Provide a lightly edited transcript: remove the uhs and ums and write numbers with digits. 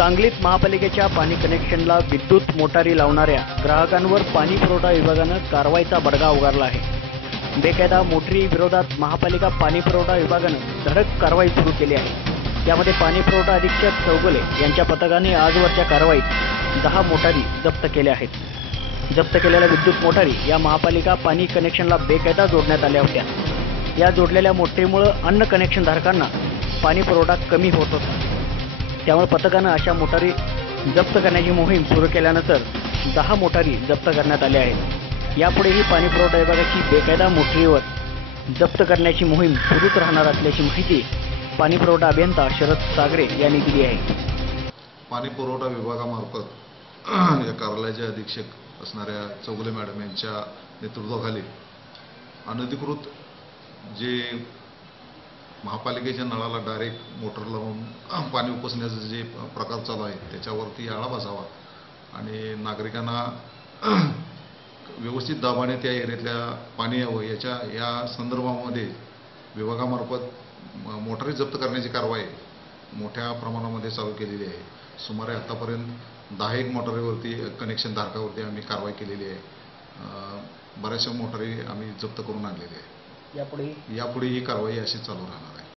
सांगलीत महापालिकेच्या पाणी कनेक्शनला विद्युत मोटारी लावणाऱ्या ग्राहकांवर पाणी पुरवठा विभागानं कारवाईचा बडगा उगारला आहे। बेकायदा मोटरी विरोधात महापालिका पाणी पुरवठा विभागानं धडक कारवाई सुरू केली आहे। यामध्ये पाणी पुरवठा अधीक्षक चौगुले यांच्या पथकाने आजवरच्या कारवाईत 10 मोटारी जप्त केल्या आहेत। जप्त केलेल्या विद्युत मोटारी या महापालिका पाणी कनेक्शनला बेकायदा जोडण्यात आल्या होत्या। या जोडलेल्या मोटरीमुळे अन्य कनेक्शन धारकांना पाणी पुरवठा कमी होत होता। त्यामुळे पथकानं अशा मोटारी जप्त करण्याची मोहीम सुरू केल्यानंतर 10 मोटारी जप्त करण्यात आल्या आहेत। यापुढेही पाणी पुरवठा विभागाची बेकायदा मोटरीवर जप्त करण्याची मोहीम सुरूच राहणार असल्याची माहिती पाणी पुरवठा अभियंता शरद सागरे यांनी दिली आहे। पाणी पुरवठा विभागामार्फत या कार्यालयाचे अधीक्षक असणाऱ्या चौगुले मॅडम यांच्या नेतृत्वाखाली अनधिकृत जे महापालिकेच्या नळाला डायरेक्ट मोटर लावून पाणी उपसण्याचे जे प्रकार चालू आहे त्याच्यावरती आळा बसावा आणि नागरिकांना व्यवस्थित दाबाने त्या एरियातल्या पाणी यावं या संदर्भामध्ये विभागामार्फत मोटारी जप्त करण्याची कारवाई मोठ्या प्रमाणामध्ये चालू केलेली आहे। सुमारे आतापर्यंत 10 मोटारीवरती कनेक्शन धारकावरती आम्ही कारवाई केलेली आहे। बऱ्याचशा मोटारी आम्ही जप्त करून आणलेली आहे। यापुढे ही कारवाई अशी चालू राहणार आहे।